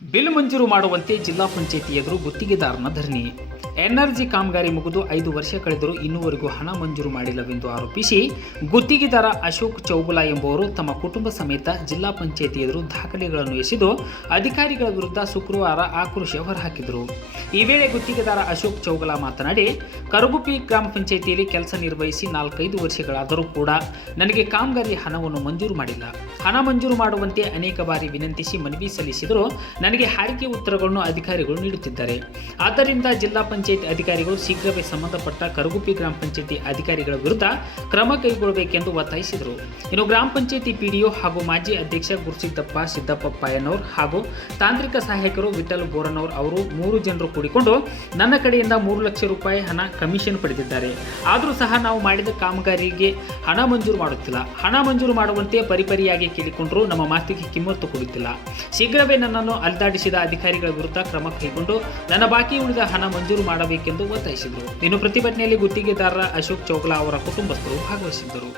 Bill ಮಂಜೂರು ಮಾಡುವಂತೆ ಜಿಲ್ಲಾ ಪಂಚಾಯಿತಿ ಎದುರು ಗುತ್ತಿಗೆದಾರನ ಧರಣಿ. ಎನ್ಆರ್ಜಿ ಕಾಮಗಾರಿ ಮುಗಿದು ಐದು ವರ್ಷ ಕಳೆದರೂ ಇನ್ನೂವರೆಗೂ ಹಣ ಮಂಜೂರು ಮಾಡಿಲ್ಲವೆಂದು ಆರೋಪಿಸಿ ಗುತ್ತಿಗೆದಾರ ಅಶೋಕ್ ಚೌಗುಲಾ ಎಂಬುವರು ತಮ್ಮ ಕುಟುಂಬ ಸಮೇತ ಜಿಲ್ಲಾ ಪಂಚಾಯಿತಿ ಎದುರು ದಾಖಲೆಗಳನ್ನು ಎಸೆದು ಅಧಿಕಾರಿಗಳ ವಿರುದ್ಧ ಶುಕ್ರವಾರ ಆಕ್ರೋಶ ಹೊರಹಾಕಿದರು. ಈ ವೇಳೆ ಗುತ್ತಿಗೆದಾರ ಅಶೋಕ್ ಚೌಗುಲಾ ಮಾತನಾಡಿ ಕರಗುಪಿ ಗ್ರಾಮ ಪಂಚಾಯಿತಿಯಲ್ಲಿ ಕೆಲಸ ನಿರ್ವಹಿಸಿ ನಾಲ್ಕೈದು ವರ್ಷಗಳಾದರೂ ಕೂಡ ನನಗೆ ಕಾಮಗಾರಿ ಹಣವನ್ನು ಮಂಜೂರು ಮಾಡಿಲ್ಲ. ಹಣ ಮಂಜೂರು ಮಾಡುವಂತೆ ಅನೇಕ ಬಾರಿ ವಿನಂತಿಸಿ ಮನವಿ ಸಲ್ಲಿಸಿದರೂ ನನಗೆ ಹಾರಿಕೆ ಉತ್ತರಗಳನ್ನು ಅಧಿಕಾರಿಗಳು ನೀಡುತ್ತಿದ್ದಾರೆ. ಆದ್ದರಿಂದ ಜಿಲ್ಲಾ ಪಂಚಾಯತ್ ಅಧಿಕಾರಿಗಳು ಶೀಘ್ರವೇ ಸಂಬಂಧಪಟ್ಟ ಕರಗುಪ್ಪಿ ಗ್ರಾಮ ಪಂಚಾಯತಿ ಅಧಿಕಾರಿಗಳ ವಿರುದ್ಧ ಕ್ರಮ ಕೈಗೊಳ್ಳಬೇಕೆಂದು ಒತ್ತಾಯಿಸಿದರು. ಇನ್ನು ಗ್ರಾಮ ಪಂಚಾಯತಿ ಪಿಡಿಒ ಹಾಗೂ ಮಾಜಿ ಅಧ್ಯಕ್ಷ ಗುರುಸಿದ್ದಪ್ಪ ಸಿದ್ದಪ್ಪ ಪಾಯನವರ್ ಹಾಗೂ ತಾಂತ್ರಿಕ ಸಹಾಯಕರು ವಿಠಲ್ ಬೋರನವರ್ ಅವರು ಮೂರು ಜನರು ಕೂಡಿಕೊಂಡು ನನ್ನ ಕಡೆಯಿಂದ ಮೂರು ಲಕ್ಷ ರೂಪಾಯಿ ಹಣ ಕಮಿಷನ್ ಪಡೆದಿದ್ದಾರೆ. ಆದರೂ ಸಹ ನಾವು ಮಾಡಿದ ಕಾಮಗಾರಿಗೆ ಹಣ ಮಂಜೂರು ಮಾಡುತ್ತಿಲ್ಲ. ಹಣ ಮಂಜೂರು ಮಾಡುವಂತೆ ಪರಿಪರಿಯಾಗಿ ಕೇಳಿಕೊಂಡರೂ ನಮ್ಮ ಮಾತಿಗೆ ಕಿಮ್ಮತ್ತು ಕೊಡುತ್ತಿಲ್ಲ. ಶೀಘ್ರವೇ ನನ್ನನ್ನು ಅಲ್ದಾಡಿಸಿದ ಅಧಿಕಾರಿಗಳ ವಿರುದ್ಧ ಕ್ರಮ ಕೈಗೊಂಡು, ನನ್ನ ಬಾಕಿ ಉಳಿದ ಹಣ ಮಂಜೂರು ಮಾಡಬೇಕೆಂದು ಒತ್ತಾಯಿಸಿದರು. ಇನ್ನು ಪ್ರತಿಭಟನೆಯಲ್ಲಿ ಗುತ್ತಿಗೆದಾರರ ಅಶೋಕ್ ಚೌಗ್ಲಾ ಅವರ ಕುಟುಂಬಸ್ಥರು ಭಾಗವಹಿಸಿದ್ದರು.